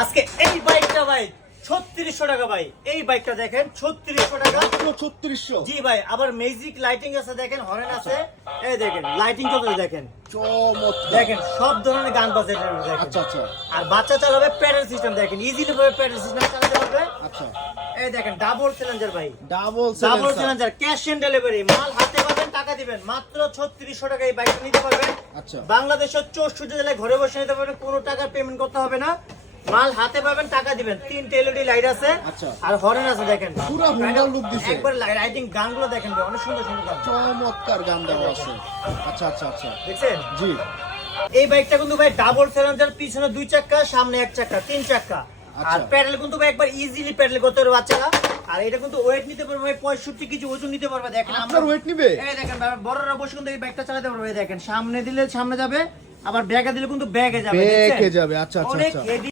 আজকে এই বাইকটা ভাই 3600 টাকা ভাই। এই বাইকটা দেখেন 3600 টাকা। 3600। জি ভাই, আবার ম্যাজিক লাইটিং আছে দেখেন, হরেন আছে। এই দেখেন লাইটিং কত দেখেন, চমৎকার। দেখেন সব ধরনের গান বাজে এটার মধ্যে দেখেন। আচ্ছা আচ্ছা আর বাচ্চা চালাবে প্যাডেল সিস্টেম, দেখেন ইজিলি ভাবে প্যাডেল সিস্টেম চালাতে পারবে। আচ্ছা। এই দেখেন ডাবল সিলিন্ডার ভাই, double double cylinder, cash on delivery, মাল হাতে পাবেন, টাকা দিবেন। মাত্র 3600 টাকা এই বাইকটা নিতে পারবেন। আচ্ছা। বাংলাদেশের 64 জেলায় ঘরে বসে নিতে পারবেন, কোনো টাকার পেমেন্ট করতে হবে না। মাল হাতে পাবেন, টাকা দিবেন। 3টে এলইডি লাইট আছে। আচ্ছা। আর হরেন আছে দেখেন, পুরো হুন্ডা লুক দিছে। একবার লাইটিং গানগুলো দেখেন ভাই, অনেক সুন্দর সুন্দর গান। চমৎকার গান দেওয়া আছে। আচ্ছা আচ্ছা আচ্ছা। দেখছেন জি। এই বাইকটা কিন্তু ভাই ডাবল সিলিন্ডার, পিছনে 2 চাকা, সামনে 1 চাকা, 3 চাকা। আর আচ্ছা। প্যাডেল কিন্তু ভাই একবার ইজিলি প্যাডেল করতে পারবে বাচ্চারা। আর এটা কিন্তু ওয়েট নিতে পারবে ভাই 65 কেজি ওজন নিতে পারবে। দেখেন আপনার ওয়েট নিবে? এই দেখেন ভাই, বড়রা বসে কিন্তু এই বাইকটা চালাতে পারবে। এই দেখেন সামনে দিলে সামনে যাবে, আবার ব্যাগে দিলে কিন্তু ব্যাগে যাবে। ব্যাগে দেখছেন? যাবে। আচ্ছা আচ্ছা অনেক আচ্ছা। হেভি।